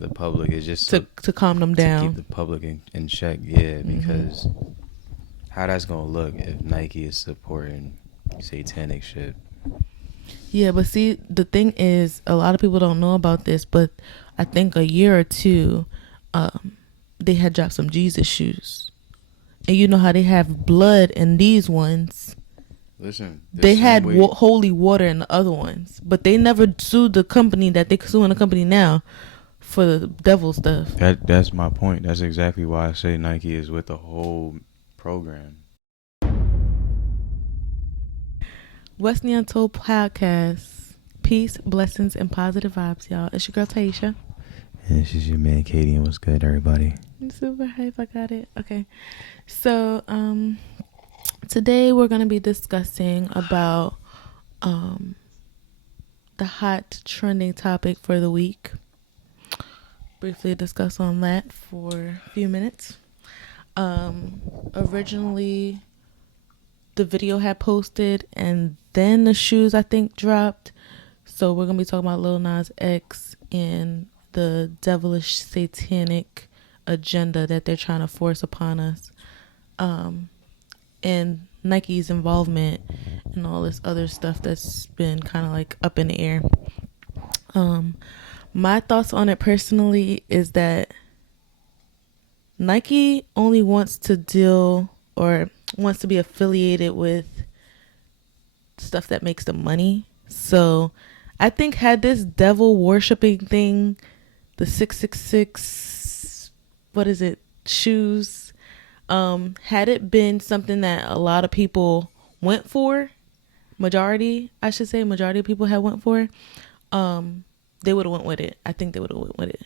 the public is just to calm them down. To keep the public in check, yeah, because how that's gonna look if Nike is supporting satanic shit. Yeah, but see, the thing is, a lot of people don't know about this, but I think a year or two, they had dropped some Jesus shoes. And you know how they have blood in these ones. Listen, they had holy water in the other ones, but they never sued the company that they're suing the company now for the devil stuff. That's my point. That's exactly why I say Nike is with the whole program. Westney Untold podcast. Peace, blessings, and positive vibes, y'all. It's your girl Taisha. And this is your man Katie, and what's good, everybody? I'm super hype. I got it. Okay. So, today we're going to be discussing about the hot trending topic for the week. Briefly discuss on that for a few minutes. Originally, the video had posted and then the shoes, I think, dropped. So we're going to be talking about Lil Nas X and the devilish satanic agenda that they're trying to force upon us. And Nike's involvement and all this other stuff that's been kind of like up in the air. My thoughts on it personally is that Nike only wants to deal or wants to be affiliated with stuff that makes them money. So I think had this devil worshipping thing, the 666, shoes, had it been something that a lot of people went for, majority of people had went for, they would have went with it. I think they would have went with it.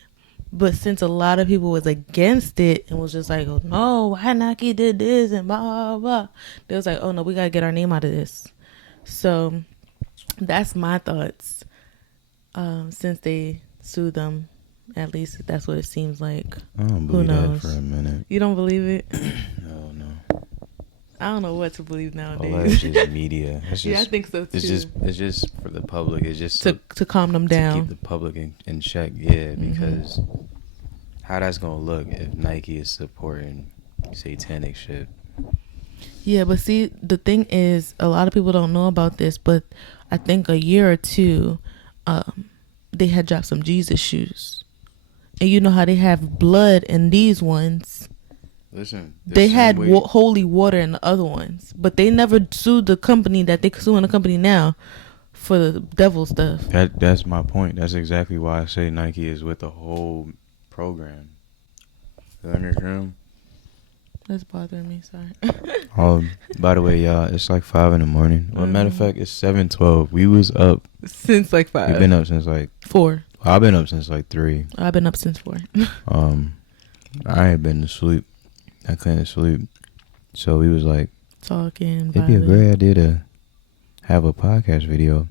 But since a lot of people was against it and was just like, oh no, why Nike did this and blah, blah, blah. They was like, oh no, we got to get our name out of this. So that's my thoughts. Since they sued them, at least that's what it seems like. I don't believe that for a minute. You don't believe it? No. I don't know what to believe nowadays. All that's just media. Yeah, I think so too. It's just for the public. It's just to calm them down. To keep the public in check, yeah, because how that's gonna look if Nike is supporting satanic shit. Yeah, but see, the thing is, a lot of people don't know about this, but I think a year or two, they had dropped some Jesus shoes. And you know how they have blood in these ones. Listen, they had holy water in the other ones, but they never sued the company that they're suing the company now for the devil stuff. That's my point. That's exactly why I say Nike is with the whole program. You understand? That's bothering me, sorry. By the way, y'all, it's like 5 a.m. Well, matter of fact, it's 7:12. We was up since like 5. We've been up since like 4. I've been up since like 3. I've been up since 4. I ain't been to sleep. I couldn't sleep. So we was like, talking. It'd be a great idea to have a podcast video.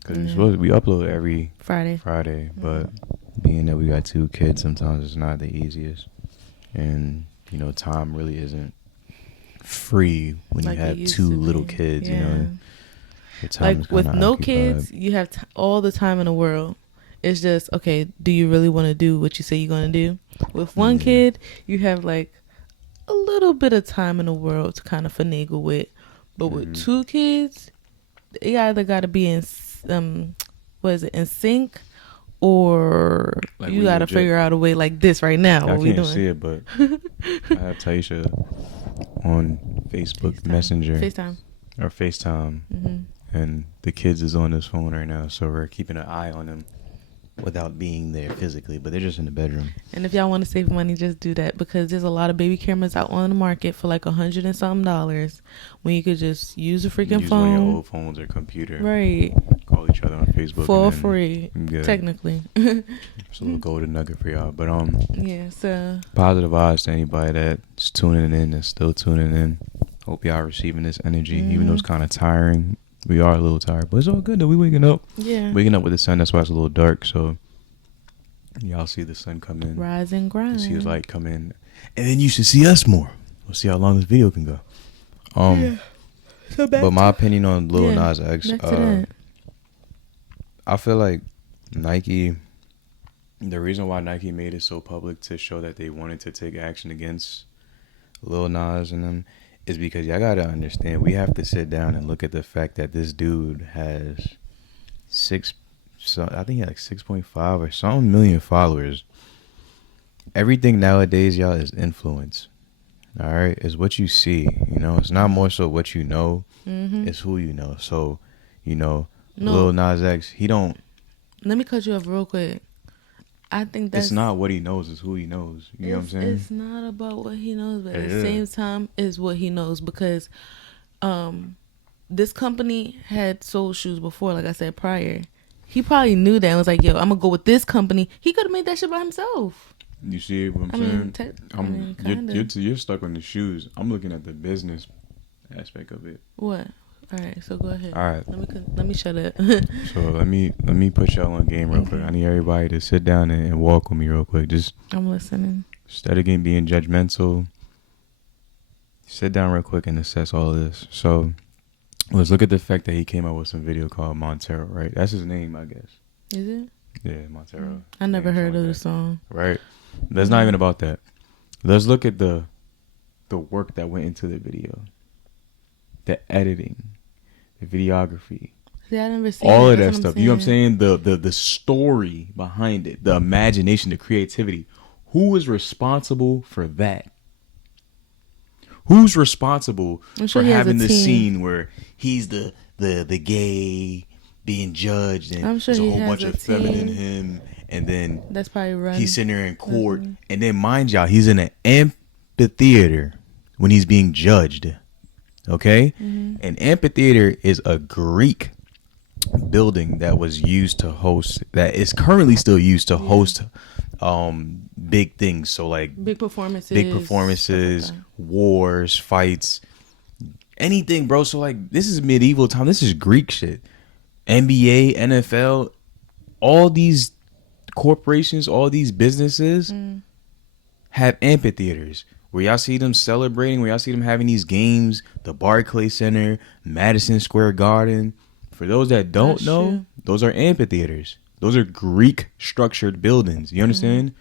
Because we upload every Friday. But being that we got 2 kids, sometimes it's not the easiest. And, you know, time really isn't free when like you have 2 little kids, you know. Like with no kids, you have all the time in the world. It's just, okay, do you really want to do what you say you're going to do? With one kid, you have like a little bit of time in the world to kind of finagle with. But with 2 kids, you either got to be in, in sync, or like you got to figure out a way like this right now. I can't see it, but I have Taisha on Facebook Messenger. FaceTime. And the kids is on this phone right now, so we're keeping an eye on them without being there physically, but they're just in the bedroom. And if y'all want to save money, just do that, because there's a lot of baby cameras out on the market for like $100 and something when you could just use a freaking use phone, one of your old phones or computer, right? Call each other on Facebook for free, technically. It's a little golden nugget for y'all, but yeah. So positive vibes to anybody that's tuning in and still tuning in. Hope y'all receiving this energy, even though it's kind of tiring. We are a little tired, but it's all good though. We waking up. Yeah. Waking up with the sun. That's why it's a little dark. So y'all see the sun come in. Rise and grind. You see the light come in. And then you should see us more. We'll see how long this video can go. So but my opinion on Lil Nas X, I feel like Nike The reason why Nike made it so public to show that they wanted to take action against Lil Nas and them is because y'all gotta understand, we have to sit down and look at the fact that this dude has I think he had like 6.5 or some million followers. Everything nowadays, y'all, is influence. All right, it's what you see. You know, it's not more so what you know. It's who you know. So, you know, Lil Nas X, he don't. Let me cut you off real quick. I think that's... It's not what he knows, it's who he knows. You know what I'm saying? It's not about what he knows, but at the same time, it's what he knows. Because this company had sold shoes before, like I said prior. He probably knew that and was like, yo, I'm going to go with this company. He could have made that shit by himself. You see what I'm saying? You're stuck on the shoes. I'm looking at the business aspect of it. What? All right, so go ahead. All right. Let me shut up. So let me put y'all on game real quick. I need everybody to sit down and walk with me real quick. I'm listening. Instead of being judgmental, sit down real quick and assess all of this. So let's look at the fact that he came out with some video called Montero, right? That's his name, I guess. Is it? Yeah, Montero. I never heard of the song. Right. That's not even about that. Let's look at the work that went into the video. The editing. The videography. See, I never seen all of that stuff. You know what I'm saying? The story behind it, the imagination, the creativity. Who is responsible for that? Who's responsible for having the scene where he's the gay being judged and there's a whole bunch of feminine him, and then that's probably he's sitting there in court, and then mind y'all, he's in an amphitheater when he's being judged. Okay? An amphitheater is a Greek building that was used to host, that is currently still used to host big things. So like big performances, wars, fights, anything, bro. So like this is medieval time. This is Greek shit. NBA, NFL, all these corporations, all these businesses have amphitheaters. Where y'all see them celebrating, where y'all see them having these games, the Barclays Center, Madison Square Garden. For those that don't know, those are amphitheaters. Those are Greek structured buildings. You understand?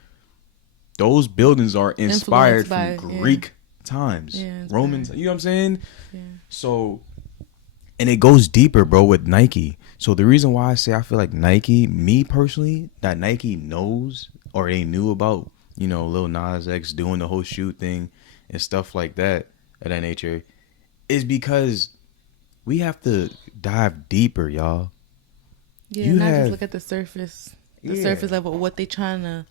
Those buildings are inspired from Greek times. Roman, you know what I'm saying? Yeah. So, and it goes deeper, bro, with Nike. So the reason why I say I feel like Nike, me personally, that Nike knows or they knew about, you know, Lil Nas X doing the whole shoot thing and stuff like that of that nature, is because we have to dive deeper, y'all. Yeah, not just look at the surface level of what they trying to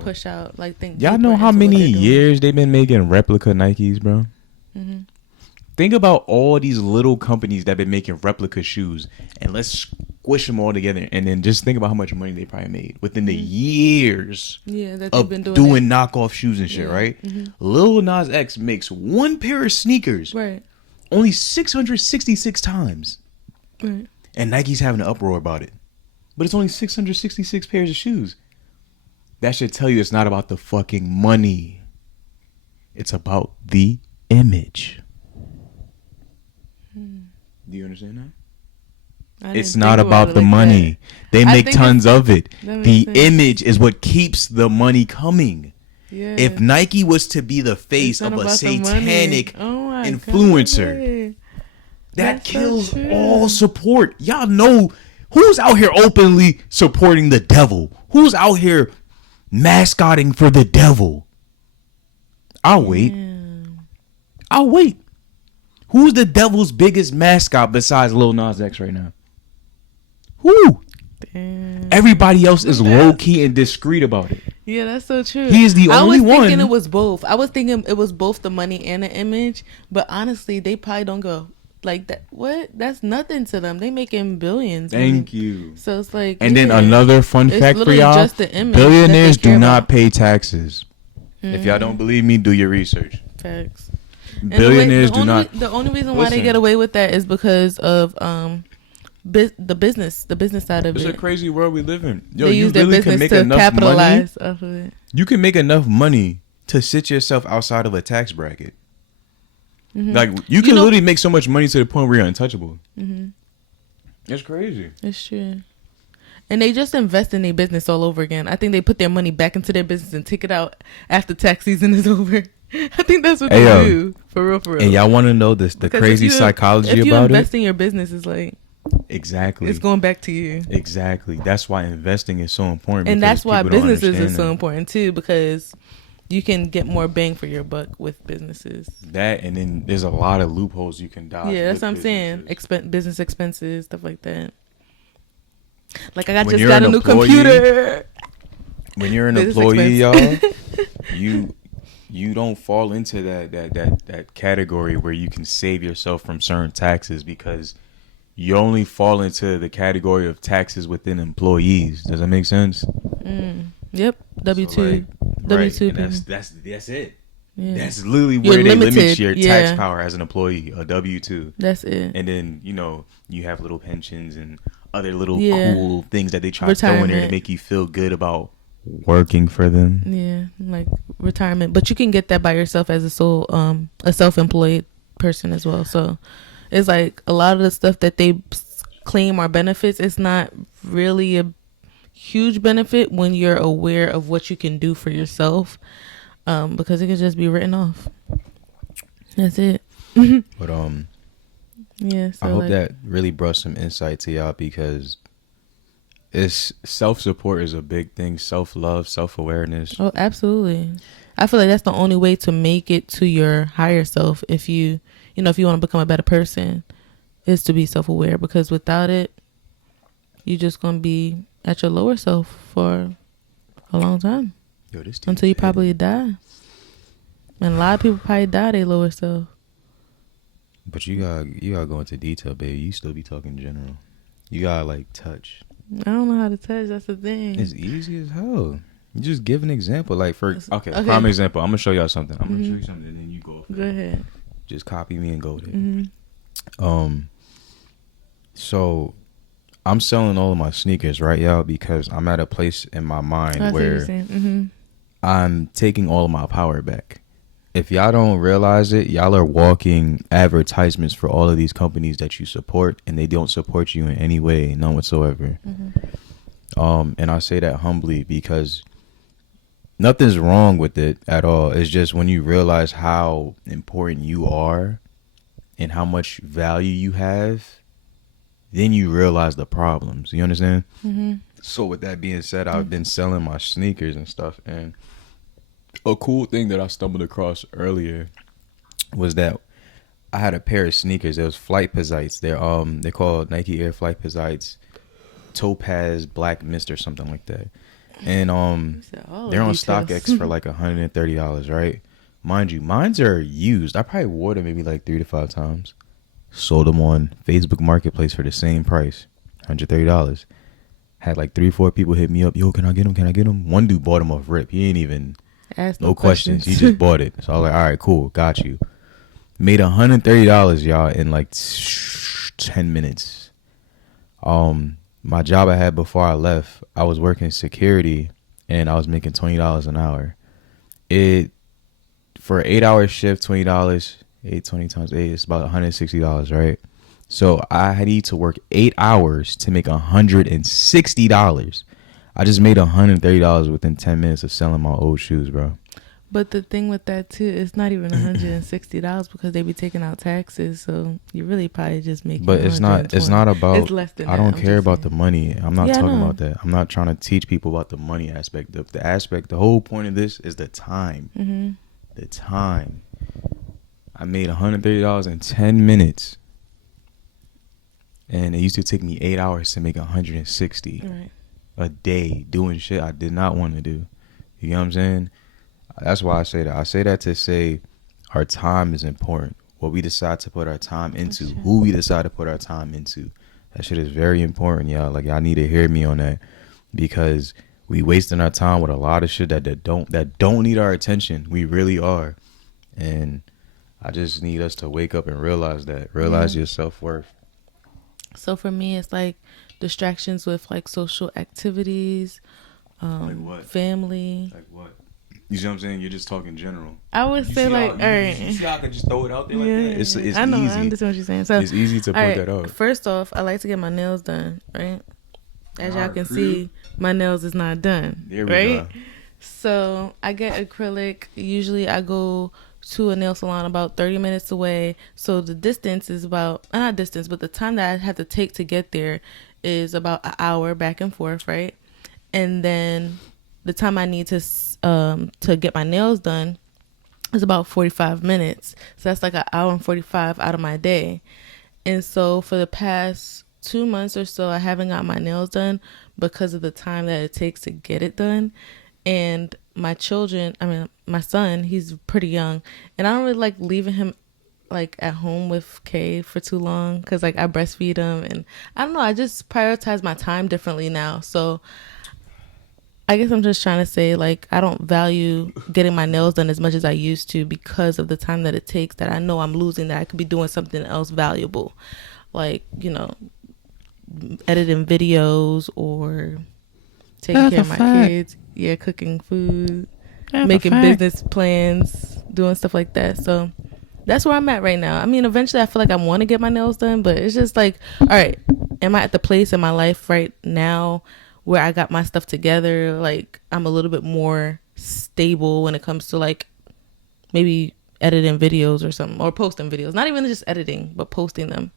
push out. Like, think y'all know how many years they've been making replica Nikes, bro? Think about all these little companies that have been making replica shoes, and let's squish them all together, and then just think about how much money they probably made within the years that they've been doing knockoff shoes and shit, right? Lil Nas X makes one pair of sneakers only 666 times. Right. And Nike's having an uproar about it. But it's only 666 pairs of shoes. That should tell you it's not about the fucking money. It's about the image. Do you understand that? It's not about the money. They make tons of it. The image is what keeps the money coming. Yeah. If Nike was to be the face of a satanic influencer, that kills all support. Y'all know who's out here openly supporting the devil? Who's out here mascotting for the devil? I'll wait. Who's the devil's biggest mascot besides Lil Nas X right now? Who? Damn. Everybody else is low key and discreet about it. Yeah, that's so true. He is the only one. I was thinking it was both. I was thinking it was both the money and the image. But honestly, they probably don't go like that. What? That's nothing to them. They making billions. Thank you. So it's like. And then another fun fact for y'all: just the image billionaires do not pay taxes. If y'all don't believe me, do your research. Facts. Billionaires do not. The only reason why they get away with that is because of the business side of it. It's a crazy world we live in. Yo, they use their business to capitalize off of it. You can make enough money to sit yourself outside of a tax bracket. Like you can literally make so much money to the point where you're untouchable. It's crazy. It's true. And they just invest in their business all over again. I think they put their money back into their business and take it out after tax season is over. I think that's what they do. For real, for real. And y'all want to know this, the crazy psychology about it? If you invest in your business, it's like... Exactly. It's going back to you. Exactly. That's why investing is so important. And that's why businesses is so important too, because you can get more bang for your buck with businesses. That, and then there's a lot of loopholes you can dodge. Yeah, that's what I'm saying. Business expenses, stuff like that. Like I just got a new computer. When you're an employee, y'all, you don't fall into that category where you can save yourself from certain taxes, because you only fall into the category of taxes within employees. Does that make sense? Yep. W2. So like, W2. Right. That's it. Yeah. That's literally where they limit your tax power as an employee, a W-2. That's it. And then, you have little pensions and other little cool things that they try to throw in there to make you feel good about working for them. Yeah, like retirement. But you can get that by yourself as a self-employed person as well. So it's like a lot of the stuff that they claim are benefits, it's not really a huge benefit when you're aware of what you can do for yourself, because it could just be written off. That's it. But yeah, so I hope that really brought some insight to y'all, because it's self-support is a big thing. Self-love, self-awareness. Oh, absolutely. I feel like that's the only way to make it to your higher self. If you want to become a better person, is to be self-aware, because without it, you're just going to be at your lower self for a long time. Yo, until you probably die. And a lot of people probably die their lower self. But you gotta go into detail, baby. You still be talking general. You gotta like touch. I don't know how to touch. That's the thing. It's easy as hell. You just give an example. Like prime example. I'm gonna show y'all something. I'm gonna show you something, and then you go. Go ahead. Just copy me and go there. So I'm selling all of my sneakers, right, y'all? Because I'm at a place in my mind where I'm taking all of my power back. If y'all don't realize it, y'all are walking advertisements for all of these companies that you support, and they don't support you in any way, none whatsoever. And I say that humbly, because nothing's wrong with it at all. It's just when you realize how important you are and how much value you have, then you realize the problems. You understand? So with that being said, I've been selling my sneakers and stuff, and a cool thing that I stumbled across earlier was that I had a pair of sneakers. It was Flight Pizzites. They're called Nike Air Flight Pizzites Topaz Black Mist or something like that. And they're on StockX for like $130, right? Mind you, mines are used. I probably wore them maybe like 3 to 5 times. Sold them on Facebook Marketplace for the same price, $130. Had like 3-4 people hit me up. Yo, can I get them? Can I get them? One dude bought them off rip. He ain't even ask no questions. He just bought it. So I was like, all right, cool, got you. Made $130, y'all, in like 10 minutes. My job I had before I left, I was working security, and I was making $20 an hour. For an 8-hour shift, $20, 20 times 8, it's about $160, right? So I need to work 8 hours to make $160. I just made $130 within 10 minutes of selling my old shoes, bro. But the thing with that too, it's not even $160 because they be taking out taxes, so you really probably just make. But it's not about. It's less than I don't care about the money. I'm not talking about that. I'm not trying to teach people about the money aspect. The whole point of this is the time. The time. I made $130 in 10 minutes, and it used to take me 8 hours to make $160 a day doing shit I did not want to do. You know what I'm saying? That's why I say that. I say that to say our time is important. What we decide to put our time into, who we decide to put our time into. That shit is very important, y'all. Like, y'all need to hear me on that, because we wasting our time with a lot of shit that don't need our attention. We really are. And I just need us to wake up and realize that. Realize your self-worth. So for me, it's like distractions with like social activities, like what? Family. Like what? You see what I'm saying? You're just talking general. I would say like, all right. You see how I can just throw it out there like that? It's I know, easy. I understand what you're saying. So it's easy to put that out. First off, I like to get my nails done, right? As y'all can see, my nails is not done. There we go. So I get acrylic. Usually I go to a nail salon about 30 minutes away. So the distance is about, not distance, but the time that I have to take to get there is about an hour back and forth, right? And then the time I need to get my nails done is about 45 minutes. So that's like an hour and 45 out of my day. And so for the past 2 months or so, I haven't got my nails done because of the time that it takes to get it done. And my son, he's pretty young, and I don't really like leaving him like at home with Kay for too long because like I breastfeed him, and I don't know, I just prioritize my time differently now. So I guess I'm just trying to say, like, I don't value getting my nails done as much as I used to because of the time that it takes, that I know I'm losing, that I could be doing something else valuable, like, you know, editing videos or taking care of my kids. Yeah, cooking food, making business plans, doing stuff like that. So that's where I'm at right now. I mean, eventually I feel like I want to get my nails done, but it's just like, all right, am I at the place in my life right now where I got my stuff together? Like, I'm a little bit more stable when it comes to like maybe editing videos or something, or posting videos. Not even just editing, but posting them.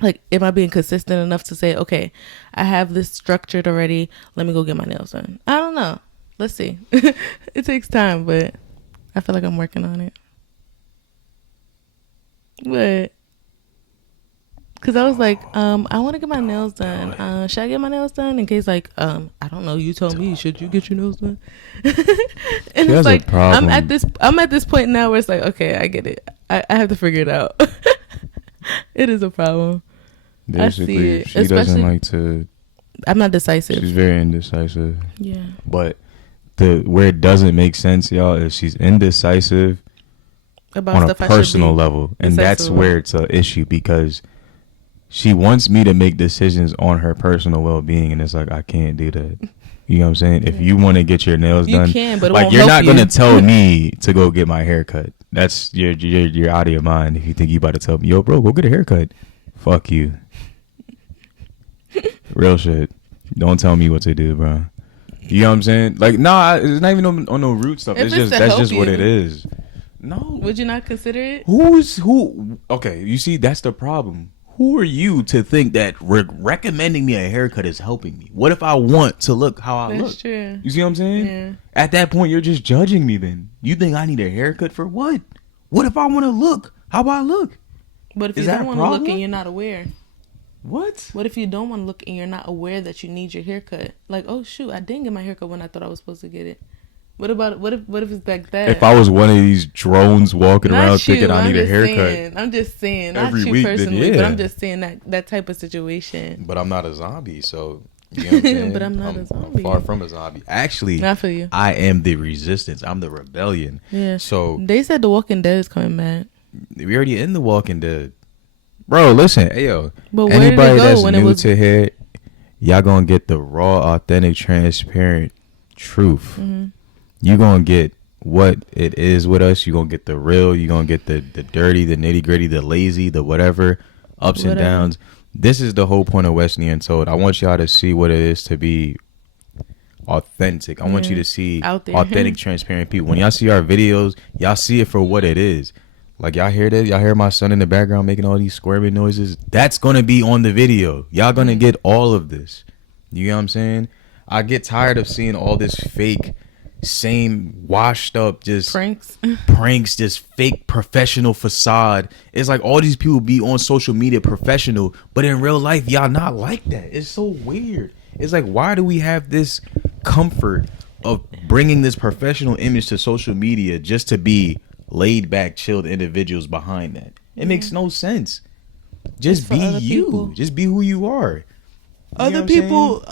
Like, am I being consistent enough to say, okay, I have this structured already, let me go get my nails done? I don't know. Let's see. It takes time, but I feel like I'm working on it. But, because I was like, I want to get my nails done. Should I get my nails done? In case, like, I don't know, you told me, should you get your nails done? And it's like, I'm at this point now where it's like, okay, I get it. I have to figure it out. It is a problem. Basically, I see it. She doesn't like to. I'm not decisive. She's very indecisive. Yeah. But where it doesn't make sense, y'all, is she's indecisive about on a personal level, and that's where it's an issue, because she wants me to make decisions on her personal well-being, and it's like, I can't do that. You know what I'm saying? If you want to get your nails done, you can, but it like, you're not going to tell me to go get my hair cut. That's you're out of your mind if you think you about to tell me, yo, bro, go get a haircut. Fuck you. Real shit. Don't tell me what to do, bro. You know what I'm saying? Like, nah, it's not even on no root stuff. It's just that's just what it is. No. Would you not consider it? Who? Okay, you see, that's the problem. Who are you to think that recommending me a haircut is helping me? What if I want to look how I look? That's true. You see what I'm saying? Yeah. At that point, you're just judging me then. You think I need a haircut for what? What if I want to look how I look? But if you don't want to look and you're not aware? What? What if you don't want to look and you're not aware that you need your haircut? Like, oh shoot, I didn't get my haircut when I thought I was supposed to get it. What if it's like that? If I was one of these drones walking around thinking I need a haircut, I'm just saying, not you week, personally, but I'm just saying that type of situation. But I'm not a zombie, so you know what I'm saying? But I'm not a zombie. I'm far from a zombie. Actually, not for you. I am the resistance. I'm the rebellion. Yeah. So they said The Walking Dead is coming back. We already in The Walking Dead, bro. Listen, hey yo, but anybody that's new to here, y'all gonna get the raw, authentic, transparent truth. Mm-hmm. You gonna get what it is with us. You gonna get the real. You gonna get the dirty, the nitty gritty, the lazy, the whatever, ups and downs. This is the whole point of Westney Untold. I want y'all to see what it is to be authentic. I want you to see authentic, transparent people. When y'all see our videos, y'all see it for what it is. Like, y'all hear that? Y'all hear my son in the background making all these squirming noises? That's gonna be on the video. Y'all gonna get all of this. You know what I'm saying? I get tired of seeing all this fake, same washed up, just pranks, just fake professional facade. It's like all these people be on social media professional, but in real life, y'all not like that. It's so weird. It's like, why do we have this comfort of bringing this professional image to social media just to be laid back, chilled individuals behind that? It makes no sense. Just be you. People. Just be who you are. Other people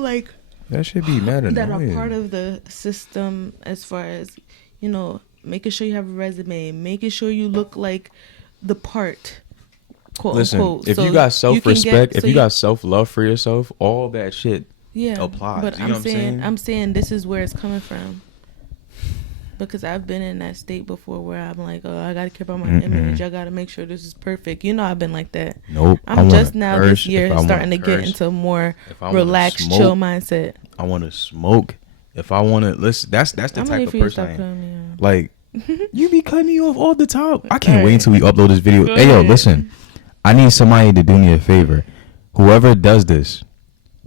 like that should be mad annoying. That are part of the system, as far as, you know, making sure you have a resume, making sure you look like the part. Quote, listen, unquote. If you got self-respect, if you got self-love for yourself, all that shit applies. But I'm saying this is where it's coming from. because I've been in that state before where I'm like, oh, I gotta keep on my image. I gotta make sure this is perfect. You know, I've been like that. Nope. I'm just now this year starting to get into a more relaxed, chill mindset. I want to smoke. If I want to listen, that's the type of person I am. Like, you be cutting me off all the time. I can't wait until we upload this video. Hey, yo, listen. I need somebody to do me a favor. Whoever does this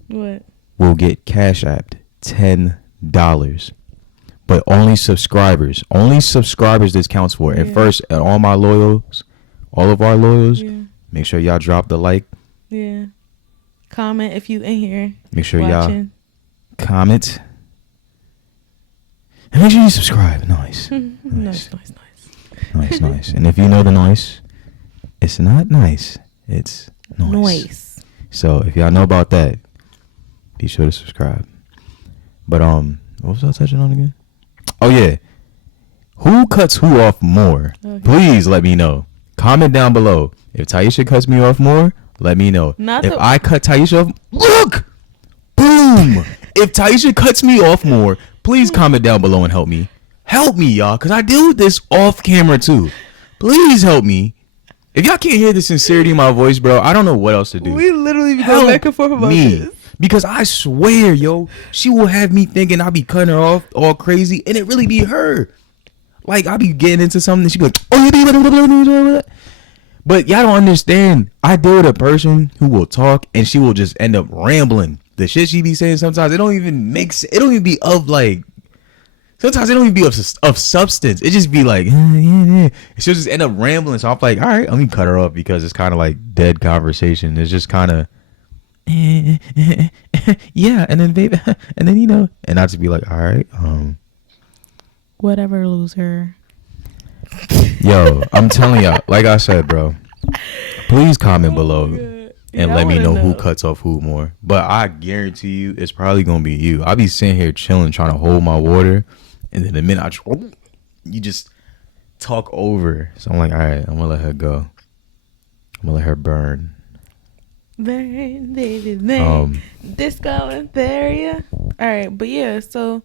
will get Cash Apped $10. But only subscribers this counts for. And first, at all my loyals, all of our loyals, make sure y'all drop the like. Yeah. Comment if you in here. Make sure y'all comment. And make sure you subscribe. Nice. Nice. Nice. And if you know the noise, it's not nice. It's noise. So if y'all know about that, be sure to subscribe. But what was I touching on again? Oh yeah, who cuts who off more? Okay. Please let me know. Comment down below. If Taisha cuts me off more, let me know. If I cut Taisha off, look, boom. If Taisha cuts me off more, please comment down below and help me. Help me, y'all, because I deal with this off camera too. Please help me. If y'all can't hear the sincerity in my voice, bro, I don't know what else to do. We literally go back and forth about this. Because I swear, yo, she will have me thinking I be cutting her off all crazy, and it really be her. Like, I be getting into something, and she be like, oh, yeah, but y'all don't understand. I deal with a person who will talk, and she will just end up rambling. The shit she be saying sometimes, it don't even make sense. It don't even be of, like, sometimes it don't even be of substance. It just be like, she'll just end up rambling. So I'm like, all right, let me cut her off because it's kind of like dead conversation. It's just kind of, yeah, and then baby, and then and I just be like, all right, whatever, loser. Yo, I'm telling y'all, like I said, bro, please comment below and let me know who cuts off who more. But I guarantee you, it's probably gonna be you. I be sitting here chilling, trying to hold my water, and then the minute you just talk over. So I'm like, all right, I'm gonna let her go. I'm gonna let her burn. Burn, baby, burn. Disco Inferia. All right, but yeah, so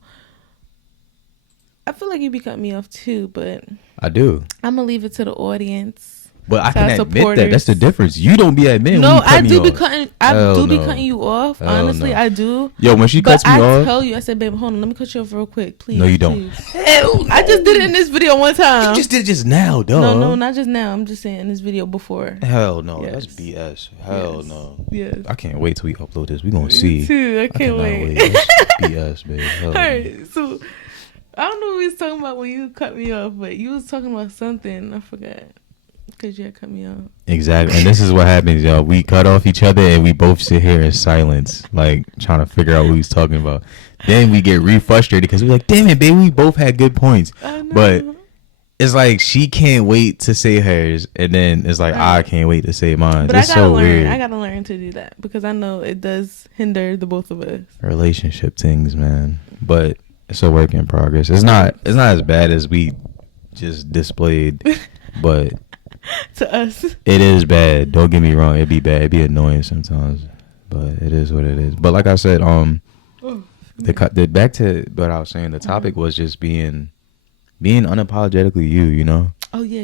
I feel like you be cutting me off too, but I do. I'm gonna leave it to the audience. But I can admit that. That's the difference. You don't be admitting. No, I do be cutting. I do be cutting you off. Honestly, I do. Yo, when she cuts me off, I tell you, I said, babe, hold on, let me cut you off real quick, please. No, you don't. Hell no. I just did it in this video one time. You just did it just now, dog. No, not just now. I'm just saying in this video before. Hell no, that's BS. Hell no. Yes. I can't wait till we upload this. We gonna see. Me too. I can't wait. BS, babe. Hell all right, so I don't know what we was talking about when you cut me off, but you was talking about something. I forgot. Because you had cut me off. Exactly. And this is what happens, y'all. We cut off each other and we both sit here in silence, like trying to figure out what he's talking about. Then we get frustrated because we're like, damn it, babe, we both had good points. But it's like she can't wait to say hers, and then it's like I can't wait to say mine. But it's so weird. I gotta learn to do that because I know it does hinder the both of us. Relationship things, man. But it's a work in progress. It's not as bad as we just displayed, but to us, it is bad. Don't get me wrong. It'd be bad. It'd be annoying sometimes, but it is what it is. But like I said, back to what I was saying. The topic was just being unapologetically you know. Oh yeah.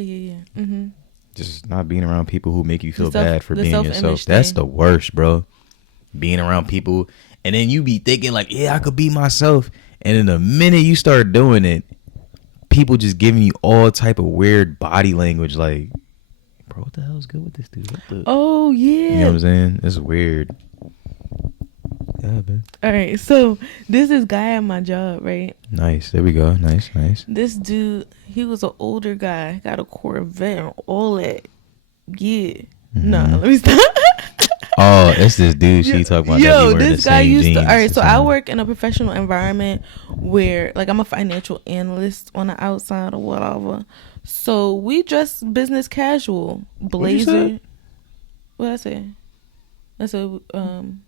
Mm-hmm. Just not being around people who make you feel bad for being yourself. That's the worst, bro. Being around people and then you be thinking like, yeah, I could be myself, and in the minute you start doing it, people just giving you all type of weird body language, like, bro, what the hell is good with this dude? Oh yeah, you know what I'm saying? It's weird. Yeah, man. All right, so this is guy at my job, right? Nice. There we go. Nice. This dude, he was an older guy, got a Corvette and all that. Yeah. Mm-hmm. Nah, let me stop. Oh, it's this dude she talking about. Yo, this guy used to. All right, so I work in a professional environment where, like, I'm a financial analyst on the outside or whatever. So we dress business casual, blazer. What I say? I said, I'm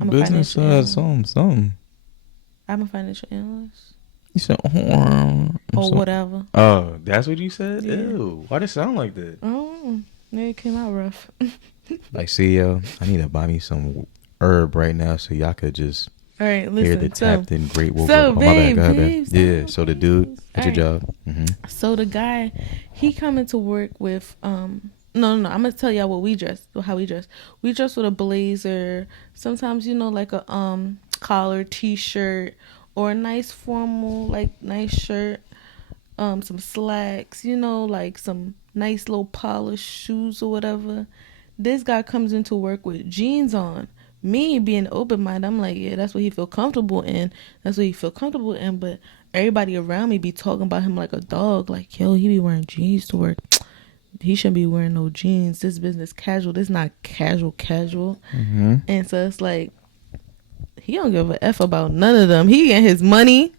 a business something. I'm a financial analyst. You said, or whatever. Oh, that's what you said? Yeah. Ew. Why does it sound like that? Oh, it came out rough. Like, see, yo, I need to buy me some herb right now so y'all could just All right, listen. Hear the tapped in great wolf. So, my babe, bad. babe, Yeah. So the dude, what's your job? Mm-hmm. So the guy, he coming to work with No. I'm gonna tell y'all what we dress. How we dress. We dress with a blazer. Sometimes like a collar, t-shirt, or a nice formal nice shirt. Some slacks. Like some nice little polished shoes or whatever. This guy comes into work with jeans on. Me being open-minded, I'm like, yeah, that's what he feel comfortable in. But everybody around me be talking about him like a dog. Like, yo, he be wearing jeans to work. He shouldn't be wearing no jeans. This business casual. This not casual. Mm-hmm. And so it's like, he don't give a F about none of them. He getting his money.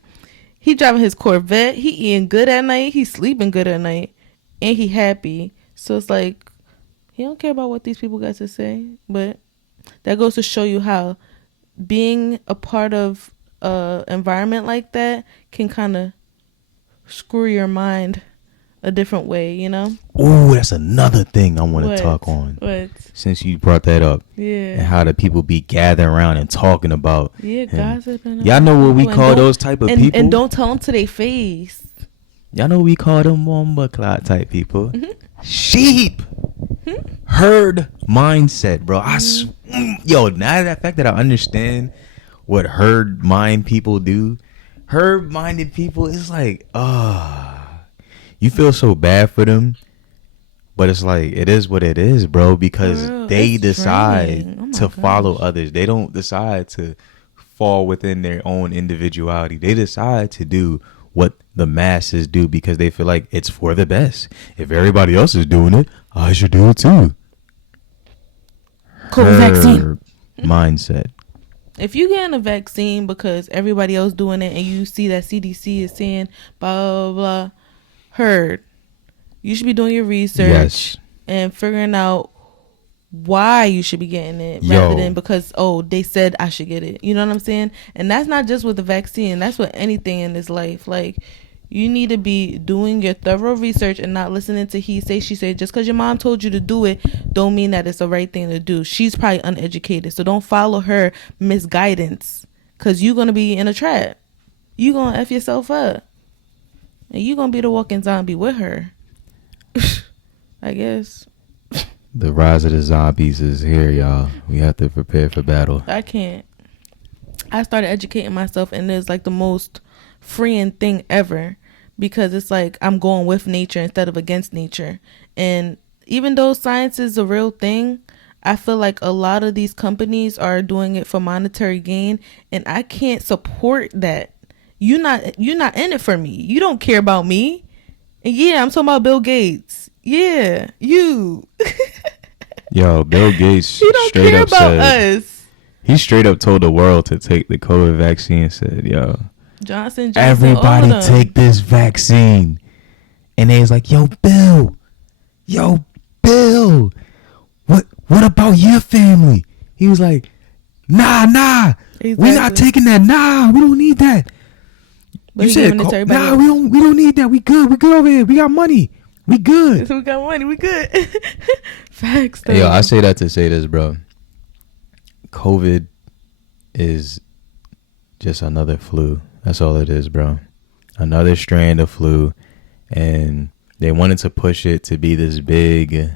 He driving his Corvette. He eating good at night. He sleeping good at night. And he happy. So it's like, he don't care about what these people got to say. But that goes to show you how being a part of an environment like that can kind of screw your mind a different way, Ooh, that's another thing I want to talk on. What? Since you brought that up. Yeah. And how the people be gathering around and talking about him. Gossiping. Y'all know what we call those type of people? And don't tell them to their face. Y'all know what we call them bomba clot type people? Mm-hmm. Sheep. Herd mindset, bro. Yo, now that fact that I understand what herd mind people do, herd minded people, it's like, you feel so bad for them, but it's like, it is what it is, bro, because they decide to follow others. They don't decide to fall within their own individuality. They decide to do what the masses do because they feel like it's for the best. If everybody else is doing it, I should do it too. Vaccine mindset. If you getting a vaccine because everybody else doing it and you see that CDC is saying blah blah blah, heard, you should be doing your research and figuring out why you should be getting it rather than because they said I should get it. You know what I'm saying? And that's not just with the vaccine. That's with anything in this life. Like, you need to be doing your thorough research and not listening to he say, she say. Just because your mom told you to do it don't mean that it's the right thing to do. She's probably uneducated. So don't follow her misguidance because you're going to be in a trap. You're going to F yourself up. And you're going to be the walking zombie with her. I guess. The rise of the zombies is here, y'all. We have to prepare for battle. I can't. I started educating myself and it's like the most freeing thing ever because it's like I'm going with nature instead of against nature. And even though science is a real thing, I feel like a lot of these companies are doing it for monetary gain and I can't support that. You're not in it for me. You don't care about me. And yeah, I'm talking about Bill Gates. Yeah, you. Yo, Bill Gates he don't straight care up about said, us. He straight up told the world to take the COVID vaccine and said, yo, Johnson, everybody take this vaccine. And they was like, yo, Bill, what about your family? He was like, nah, exactly. We're not taking that. Nah, we don't need that. But you said, nah, we don't need that. We good over here. We got money. We good. We got money. We good. Facts. Hey, yo, I say that to say this, bro. COVID is just another flu. That's all it is, bro. Another strand of flu. And they wanted to push it to be this big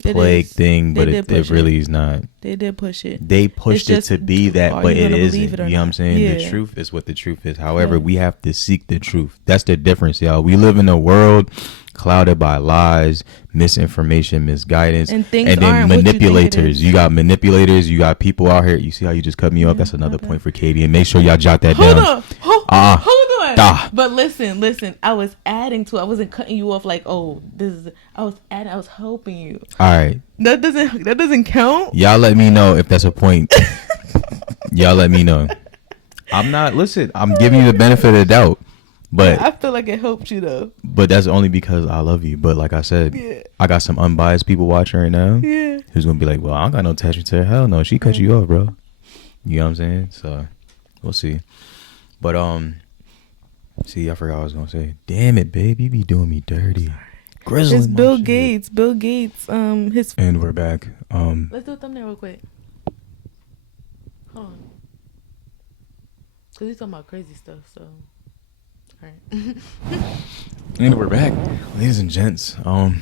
plague thing, but it really is not. They did push it. They pushed it to be that, but it isn't. You know what I'm saying? Yeah. The truth is what the truth is. However, we have to seek the truth. That's the difference, y'all. We live in a world clouded by lies, misinformation, misguidance, and then manipulators. You got manipulators. You got people out here. You see how you just cut me off? That's another point for Katie. And make sure y'all jot that down. Hold on. But listen. I was adding to it. I wasn't cutting you off like, I was helping you. All right. That doesn't count. Y'all let me know if that's a point. Y'all let me know. I'm giving you the benefit of the doubt. But I feel like it helped you though. But that's only because I love you. But like I said, I got some unbiased people watching right now. Yeah. Who's gonna be like, well, I don't got no attachment to her. Hell no, she cut you off, bro. You know what I'm saying? So we'll see. But see, I forgot what I was gonna say. Damn it, babe, you be doing me dirty. It's Bill Gates. Bill Gates. His. And we're back. Let's do a thumbnail real quick. Hold on. Because he's talking about crazy stuff, so. All right. And we're back. Ladies and gents. Right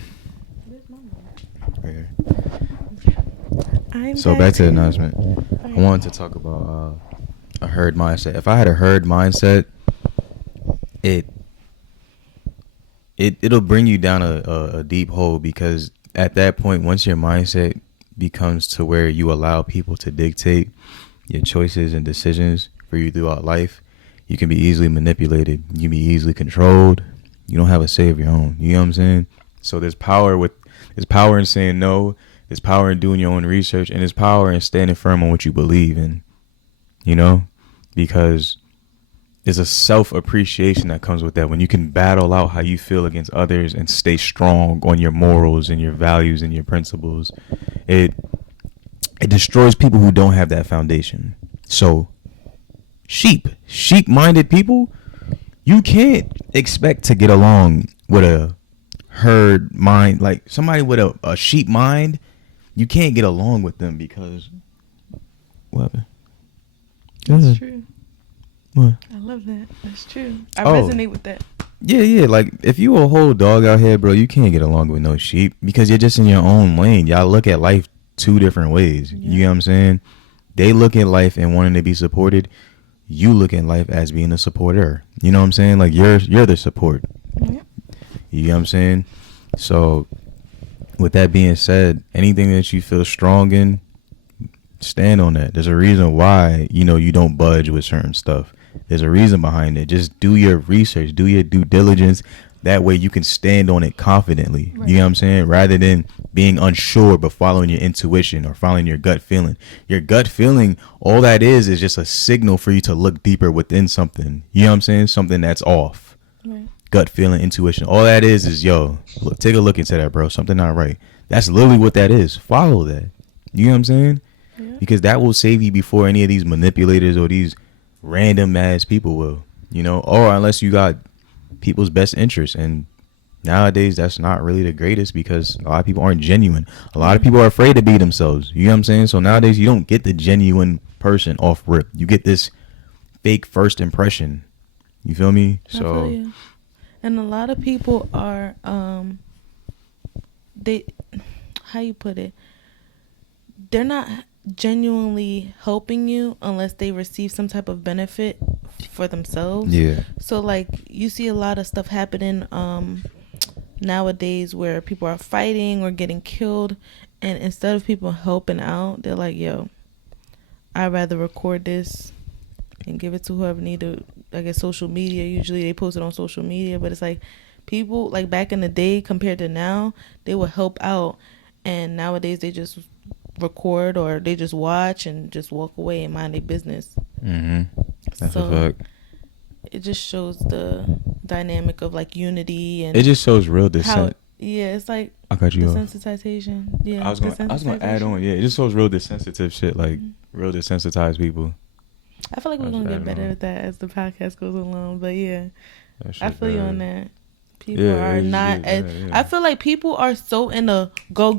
here. So back to the announcement. Right. I wanted to talk about a herd mindset. If I had a herd mindset, it'll bring you down a deep hole, because at that point, once your mindset becomes to where you allow people to dictate your choices and decisions for you throughout life, you can be easily manipulated. You can be easily controlled. You don't have a say of your own. You know what I'm saying? So there's power in saying no. There's power in doing your own research, and there's power in standing firm on what you believe in. You know, because there's a self-appreciation that comes with that. When you can battle out how you feel against others and stay strong on your morals and your values and your principles, it destroys people who don't have that foundation. So sheep-minded people, you can't expect to get along with a herd mind, like somebody with a sheep mind. You can't get along with them because what? That's true. What? I love that. That's true. I resonate with that. Yeah. Like, if you a whole dog out here, bro, you can't get along with no sheep, because you're just in your own lane. Y'all look at life two different ways. Yeah. You know what I'm saying? They look at life and wanting to be supported. You look at life as being a supporter. You know what I'm saying? Like, you're the support. Yeah. You know what I'm saying? So, with that being said, anything that you feel strong in, stand on that. There's a reason why, you don't budge with certain stuff. There's a reason behind it. Just do your research, do your due diligence. That way you can stand on it confidently. Right. You know what I'm saying? Rather than being unsure but following your intuition or following your gut feeling. Your gut feeling, all that is just a signal for you to look deeper within something. You know what I'm saying? Something that's off. Right. Gut feeling, intuition. All that is look, take a look into that, bro. Something not right. That's literally what that is. Follow that. You know what I'm saying? Yeah. Because that will save you before any of these manipulators or these random ass people will. Or unless you got people's best interests. And nowadays that's not really the greatest, because a lot of people aren't genuine. A lot of people are afraid to be themselves. You know what I'm saying? So nowadays you don't get the genuine person off rip. You get this fake first impression. You feel me? I feel you. And a lot of people are how you put it, they're not genuinely helping you unless they receive some type of benefit for themselves. Yeah. So like, you see a lot of stuff happening nowadays where people are fighting or getting killed, and instead of people helping out, they're like, yo, I'd rather record this and give it to whoever need to. I guess social media, usually they post it on social media, but it's like, people like back in the day compared to now, they would help out, and nowadays they just record or they just watch and just walk away and mind their business. That's a fact. It just shows the dynamic of like unity, and it just shows real dissent. Yeah, it's like I cut you desensitization. Off. Yeah, I was gonna add on. Yeah, it just shows real desensitive shit, like real desensitized people. I feel like we're gonna get better at that as the podcast goes along. But yeah, I feel you on that. People are not. I feel like people are so in a go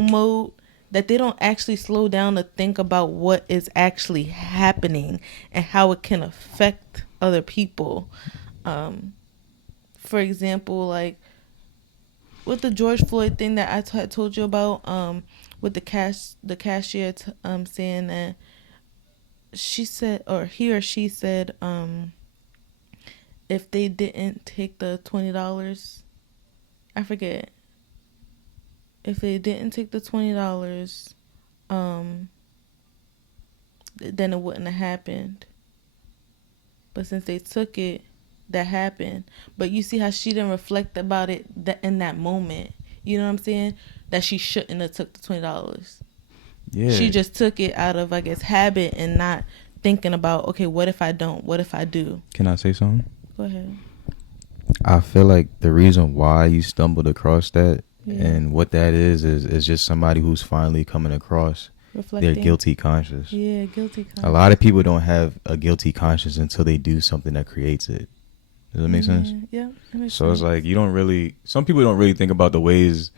mode that they don't actually slow down to think about what is actually happening and how it can affect other people. For example, like with the George Floyd thing that I had told you about, with the cashier saying that she said, or he or she said, if they didn't take the $20, I forget. If they didn't take the $20, then it wouldn't have happened. But since they took it, that happened. But you see how she didn't reflect about it in that moment. You know what I'm saying? That she shouldn't have took the $20. Yeah. She just took it out of, I guess, habit and not thinking about, okay, what if I don't? What if I do? Can I say something? Go ahead. I feel like the reason why you stumbled across that and what that is just somebody who's finally coming across their guilty conscience. Yeah, guilty conscience. A lot of people don't have a guilty conscience until they do something that creates it. Does that make sense? Yeah. So it's like, some people don't really think about the ways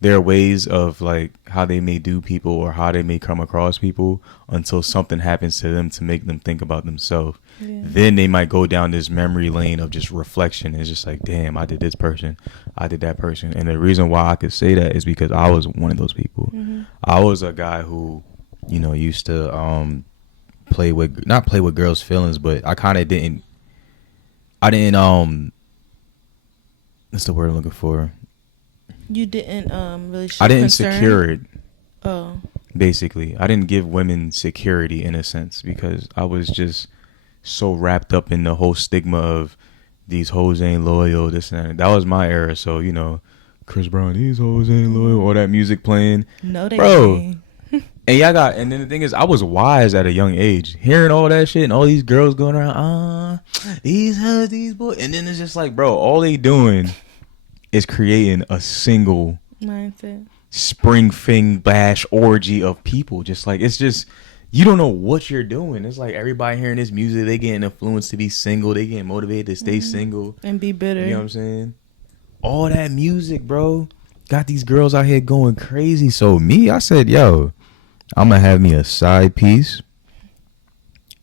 their ways of like how they may do people or how they may come across people until something happens to them to make them think about themselves. Yeah. Then they might go down this memory lane of just reflection. It's just like, damn, I did this person, I did that person. And the reason why I could say that is because I was one of those people. Mm-hmm. I was a guy who, you know, used to not play with girls' feelings, but I kind of didn't what's the word I'm looking for? You didn't really show I didn't concern? secure it. Oh. Basically, I didn't give women security in a sense because I was just so wrapped up in the whole stigma of these hoes ain't loyal, this and that. That was my era. So, you know, Chris Brown, these hoes ain't loyal, all that music playing. No, they ain't. And then the thing is, I was wise at a young age, hearing all that shit and all these girls going around, these hoes, these boys. And then it's just like, bro, all they doing is creating a single mindset spring fling bash orgy of people. Just like, it's just, you don't know what you're doing. It's like everybody hearing this music, they getting influenced to be single, they getting motivated to stay single and be bitter. You know what I'm saying? All that music, bro, got these girls out here going crazy. So me, I said, yo, I'm gonna have me a side piece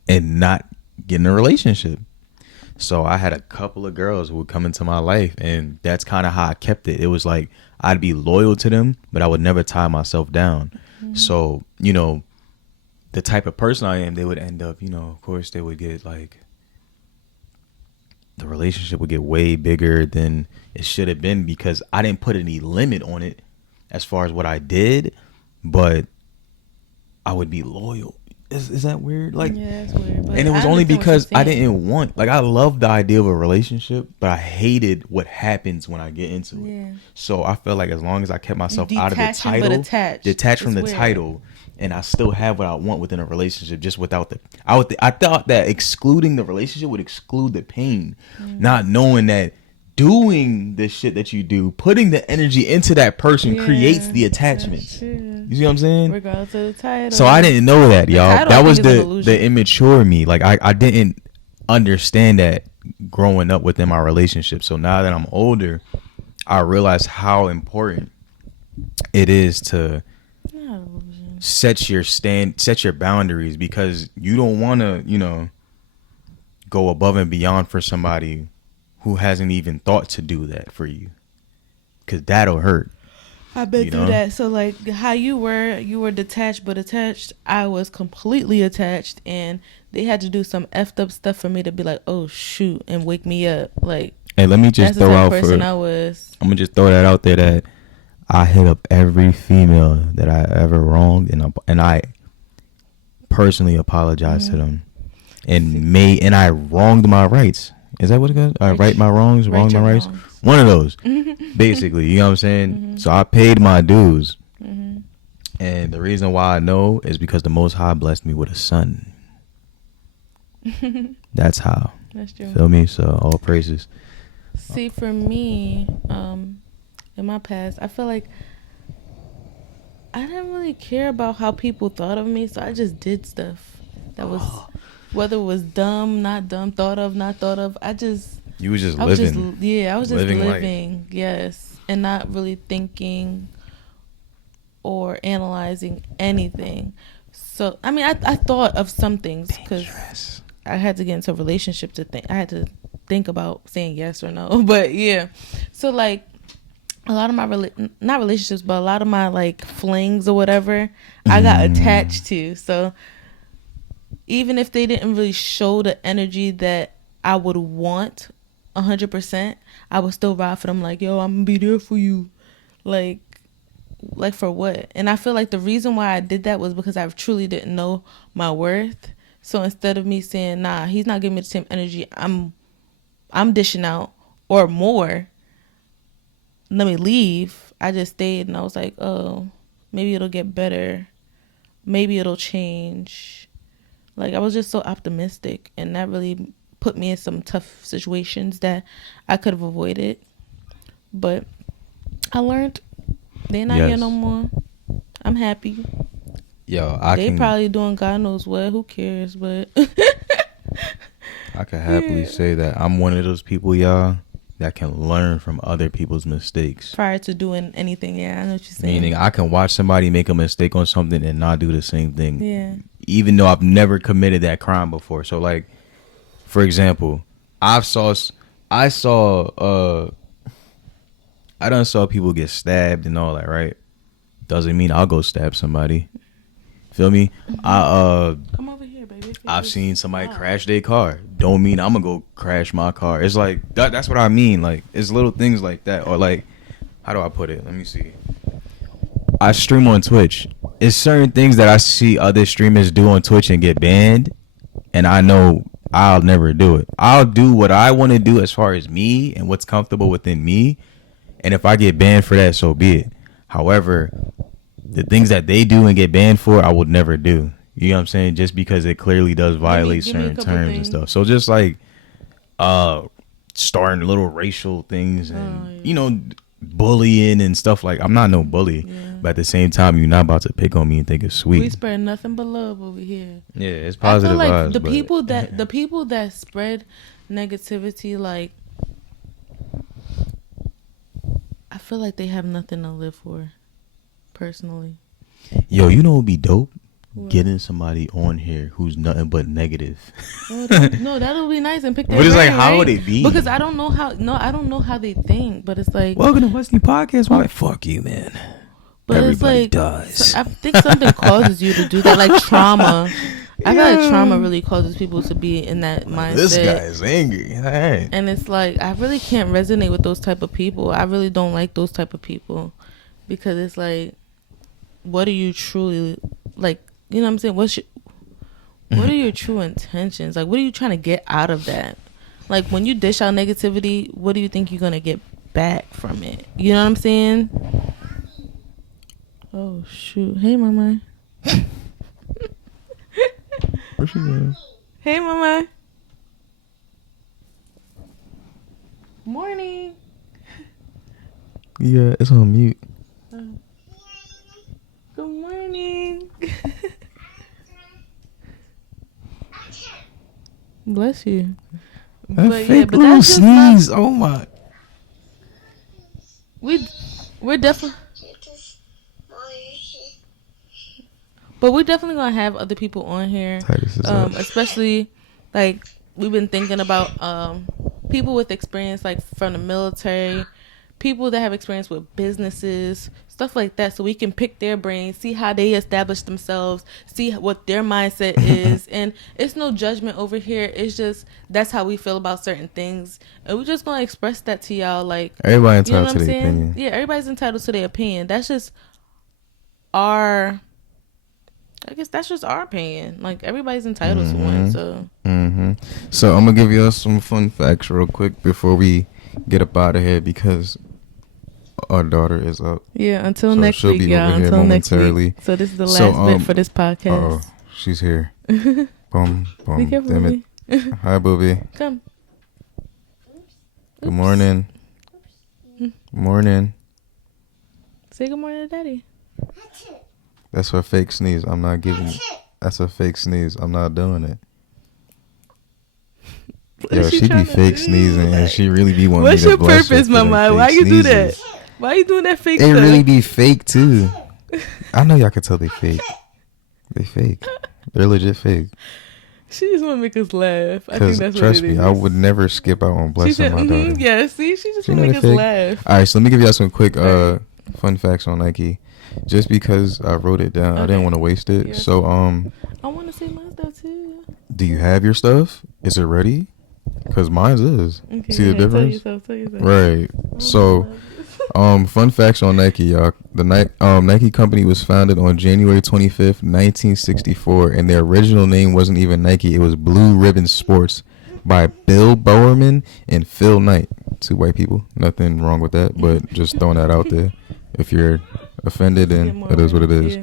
and not get in a relationship. So I had a couple of girls who would come into my life, and that's kind of how I kept it. It was like I'd be loyal to them, but I would never tie myself down. Mm-hmm. So, you know, the type of person I am, they would end up, you know, of course they would get like, the relationship would get way bigger than it should have been because I didn't put any limit on it as far as what I did, but I would be loyal. Is that weird? Like, yeah, it's weird. But and it was only because I didn't want, like, I love the idea of a relationship, but I hated what happens when I get into it. Yeah. So I felt like as long as I kept myself out of the title, detached from the title, and I still have what I want within a relationship, just without I thought that excluding the relationship would exclude the pain, not knowing that doing the shit that you do, putting the energy into that person creates the attachment. You see what I'm saying? Regardless of the title. So I didn't know that, y'all. That was the immature me. Like I didn't understand that growing up within my relationship. So now that I'm older, I realize how important it is to set your boundaries, because you don't want to, you know, go above and beyond for somebody who hasn't even thought to do that for you, because that'll hurt. I've been through that. So like how you were detached but attached, I was completely attached, and they had to do some effed up stuff for me to be like, oh shoot, and wake me up. Like, hey, let me just throw out person I'm gonna just throw that out there that I hit up every female that I ever wronged, and I personally apologize to them, and I wronged my rights. Is that what it goes? I right my wrongs, wrong my rights. One of those, basically. You know what I'm saying? Mm-hmm. So I paid my dues, and the reason why I know is because the Most High blessed me with a son. That's how. That's true. Feel me? So all praises. See, for me, in my past, I feel like I didn't really care about how people thought of me, so I just did stuff that was. Whether it was dumb, not dumb, thought of, not thought of, You was just living. I was just living, life. yes. And not really thinking or analyzing anything. So, I mean, I thought of some things because I had to get into a relationship to think. I had to think about saying yes or no. But, yeah. So, like, a lot of my, not relationships, but a lot of my, like, flings or whatever, I got attached to. So, even if they didn't really show the energy that I would want 100%, I would still ride for them like, yo, I'm gonna be there for you. Like for what? And I feel like the reason why I did that was because I truly didn't know my worth. So instead of me saying, nah, he's not giving me the same energy I'm dishing out or more, let me leave, I just stayed, and I was like, oh, maybe it'll get better. Maybe it'll change. Like, I was just so optimistic, and that really put me in some tough situations that I could have avoided. But I learned they're not here no more. I'm happy. Yo, they probably doing God knows what. Who cares? But I can happily say that I'm one of those people, y'all, that can learn from other people's mistakes prior to doing anything. Yeah, I know what you're saying. Meaning I can watch somebody make a mistake on something and not do the same thing. Yeah. Even though I've never committed that crime before. So like, for example, I done saw people get stabbed and all that, right? Doesn't mean I'll go stab somebody. Feel me? Mm-hmm. Come over here, baby. I've seen somebody crash their car. Don't mean I'm gonna go crash my car. It's like that's what I mean. Like, it's little things like that. Or like, how do I put it? Let me see. I stream on Twitch. It's certain things that I see other streamers do on Twitch and get banned, and I know I'll never do it. I'll do what I want to do as far as me and what's comfortable within me. And if I get banned for that, so be it. However, the things that they do and get banned for, I would never do. You know what I'm saying? Just because it clearly does violate certain terms and stuff. So just like starting little racial things and, you know, bullying and stuff. Like, I'm not no bully. Yeah. But at the same time, you're not about to pick on me and think it's sweet. We spread nothing but love over here. Yeah, it's positive vibes. I feel like the people that spread negativity, like, I feel like they have nothing to live for, personally. Yo, you know what would be dope? What? Getting somebody on here who's nothing but negative. No, that'll be nice and pick their But it's brain, like, how right? would it be? Because I don't know how they think, but it's like, welcome to Westney Podcast. Why? Fuck you, man. But everybody it's like, does. So I think something causes you to do that, like trauma. I feel like trauma really causes people to be in that mindset. This guy is angry. Right. And it's like, I really can't resonate with those type of people. I really don't like those type of people. Because it's like, what are you truly, like, you know what I'm saying? What are your true intentions? Like, what are you trying to get out of that? Like, when you dish out negativity, what do you think you're going to get back from it? You know what I'm saying? Oh, shoot. Hey, Mama. Where she at? Hey, Mama. Morning. Yeah, it's on mute. Good morning. Bless you. That fake little sneeze. Oh my. We're definitely. But we're definitely gonna have other people on here, especially like we've been thinking about people with experience, like from the military, people that have experience with businesses, stuff like that, so we can pick their brains, see how they establish themselves, see what their mindset is. And it's no judgment over here. It's just that's how we feel about certain things, and we're just gonna express that to y'all. Like, everybody's entitled to their opinion. Yeah, everybody's entitled to their opinion. That's just our. I guess that's just our opinion. Like, everybody's entitled to one. So. So I'm gonna give you some fun facts real quick before we get up out of here, because our daughter is up. Yeah, until next week, y'all. Until next week. So this is the last bit for this podcast. Oh, she's here. Boom, boom. Be careful, damn it. Hi, booby. Come. Good morning. Morning. Say good morning to Daddy. That's a fake sneeze. I'm not giving you. That's a fake sneeze. I'm not doing it. Yo, she be fake sneezing, and she really be wanting me to blush. What's your purpose, Mama? Why you do that? Why you doing that fake stuff? They really be fake, too. I know y'all can tell they fake. They fake. They're legit fake. She just want to make us laugh. I think that's trust what it is. me, I would never skip out on blessing my daughter. Yeah, see? She just want to make us laugh. All right, so let me give y'all some quick fun facts on Nike. Just because I wrote it down, I didn't want to waste it. Yeah. So, I want to say my stuff too. Do you have your stuff? Is it ready? Because mine is. Okay, see the difference? Tell yourself. Right. So, fun facts on Nike, y'all. The Nike company was founded on January 25th, 1964, and their original name wasn't even Nike. It was Blue Ribbon Sports by Bill Bowerman and Phil Knight. 2 white people. Nothing wrong with that, but just throwing that out there. If you're offended, and it is what it is.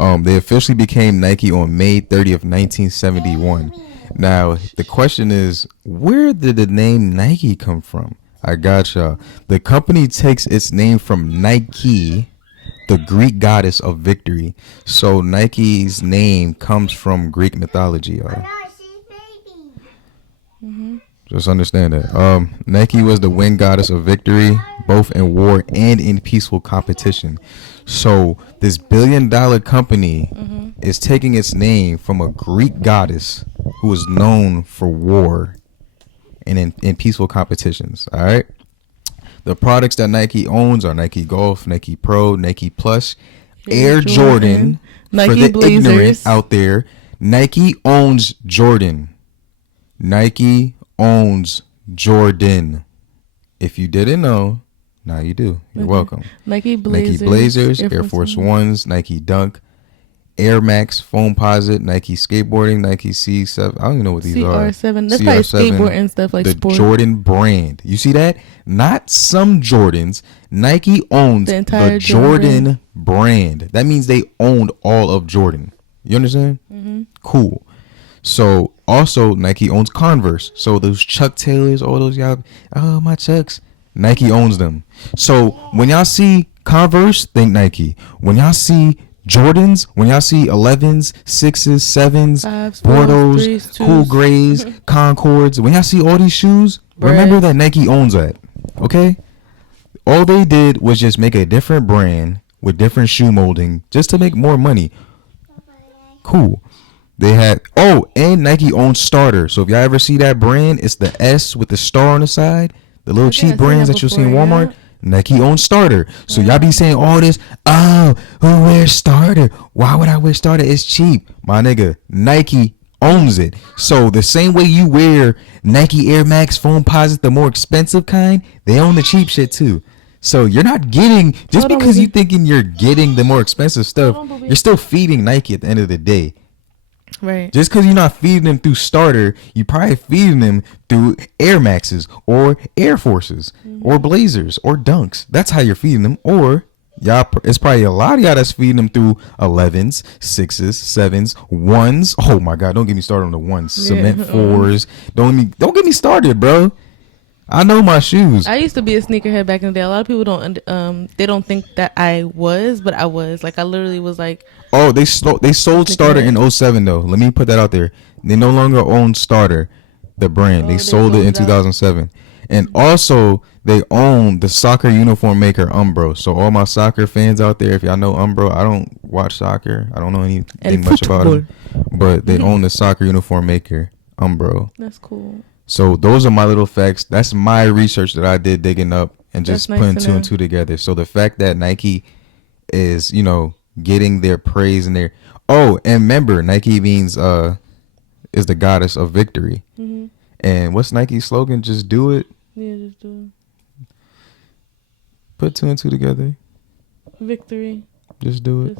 Yeah. They officially became Nike on May 30th, 1971. Now, the question is, where did the name Nike come from? I got y'all. The company takes its name from Nike, the Greek goddess of victory. So Nike's name comes from Greek mythology, y'all. Just understand that. Nike was the wind goddess of victory, both in war and in peaceful competition. So this $1 billion company is taking its name from a Greek goddess who was known for war and in peaceful competitions. All right. The products that Nike owns are Nike Golf, Nike Pro, Nike Plus, Air Jordan. Nike for the Blazers. Ignorant out there, Nike owns Jordan. Nike owns Jordan. If you didn't know, now you do. You're welcome. Nike Blazers, Nike Blazers, Air Force Ones, Nike Dunk, Air Max, Foamposite, Nike Skateboarding, Nike C7. I don't even know what these are. CR7. That's probably skateboarding stuff like the sport. Jordan brand. You see that? Not some Jordans. Nike owns the Jordan brand. That means they owned all of Jordan. You understand? Mm-hmm. Cool. So also Nike owns Converse. So those Chuck Taylors, all those y'all, oh my Chucks, Nike owns them. So when y'all see Converse, think Nike. When y'all see Jordans, when y'all see 11s, 6s, 7s, Fives, Bordeaux, 3s, Cool Grays, Concords, when y'all see all these shoes, remember that Nike owns that. Okay? All they did was just make a different brand with different shoe molding just to make more money. Cool. They had, and Nike owns Starter. So if y'all ever see that brand, it's the S with the star on the side. The little cheap brands that you'll see in Walmart. Yeah. Nike owns Starter. So y'all be saying all this, who wears Starter? Why would I wear Starter? It's cheap. My nigga, Nike owns it. So the same way you wear Nike Air Max Foamposite, the more expensive kind, they own the cheap shit too. So you're not getting, just because you thinking you're getting the more expensive stuff, you're still feeding Nike at the end of the day. Right. Just because you're not feeding them through Starter, you probably feeding them through Air Maxes or Air Forces or Blazers or Dunks. That's how you're feeding them. Or y'all, it's probably a lot of y'all that's feeding them through 11s, 6s, 7s, 1s. Oh my God, don't get me started on the 1s. Cement 4s. Don't get me started, bro. I know my shoes. I used to be a sneakerhead back in the day. A lot of people don't think that I was, but I was. Like I literally was like. Oh, they sold Starter in 2007 though. Let me put that out there. They no longer own Starter, the brand. They sold it in 2007. And also they own the soccer uniform maker Umbro. So all my soccer fans out there, if y'all know Umbro, I don't watch soccer. I don't know anything much about it. But they own the soccer uniform maker Umbro. That's cool. So those are my little facts. That's my research that I did digging up and just putting two and two together. So the fact that Nike is, getting their praise and their and remember Nike means is the goddess of victory. Mm-hmm. And what's Nike's slogan? Just do it. Yeah, just do it. Put two and two together. Victory. Just do it.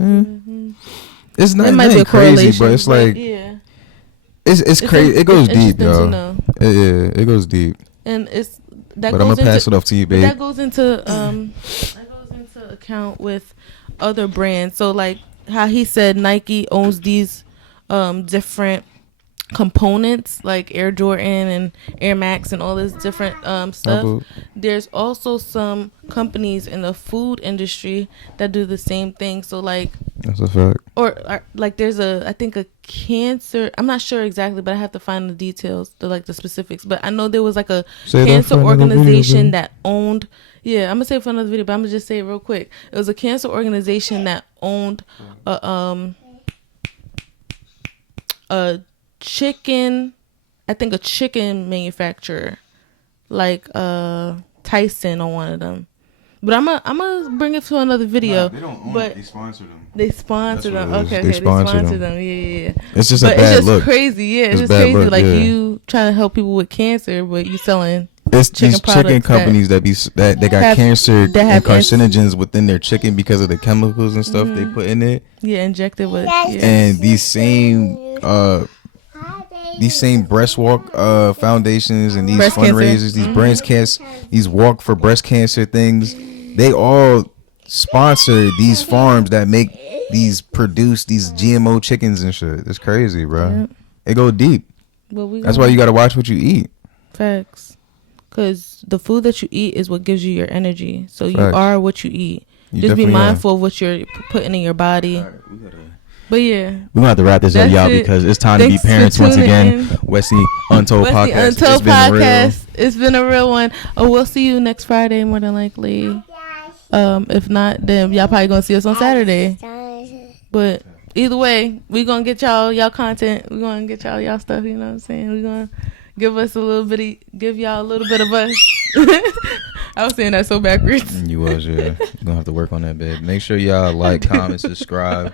It's not crazy, but it's like it's crazy. It goes deep, yo. It goes deep. And but I'm gonna pass it off to you, babe. That goes into account with other brands. So like how he said Nike owns these different components like Air Jordan and Air Max and all this different stuff. There's also some companies in the food industry that do the same thing. So like that's a fact. Or like there's I think a cancer, I'm not sure exactly, but I have to find the details, the specifics. But I know there was like a cancer organization that owned. Yeah, I'm gonna say it for another video, but I'm gonna just say it real quick. It was a cancer organization that owned a chicken manufacturer, like Tyson on one of them. But I'm gonna bring it to another video. They don't own it. They sponsor them. They sponsor them. Okay. They sponsor them. Yeah. It's just a bad look. It's just crazy. Yeah, it's just crazy. Look, you trying to help people with cancer, but you selling. It's these chicken companies that got cancer and carcinogens within their chicken because of the chemicals and stuff they put in it. Yeah, injected with. And these same breast walk foundations and these breast fundraisers, these these walk for breast cancer things, they all sponsor these farms that produce these GMO chickens and shit. It's crazy, bro. Yep. It go deep. That's why you gotta watch what you eat. Facts. Because the food that you eat is what gives you your energy. So you are what you eat. Just be mindful of what you're putting in your body. All right, But yeah, we're gonna have to wrap this up, y'all, because it's time to be parents once again. Westney Untold podcast. Untold podcast. It's been a real one. Oh, we'll see you next Friday, more than likely. If not, then y'all probably gonna see us on Saturday. But either way, we gonna get y'all content. We gonna get y'all stuff. You know what I'm saying? We gonna give y'all a little bit of us. I was saying that so backwards. You was, yeah. You're gonna have to work on that, babe. Make sure y'all like, comment, subscribe.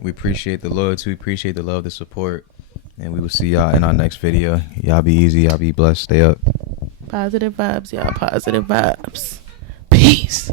We appreciate the loyalty, we appreciate the love, the support, and we will see y'all in our next video. Y'all be easy, y'all be blessed, stay up. Positive vibes, y'all. Positive vibes. Peace.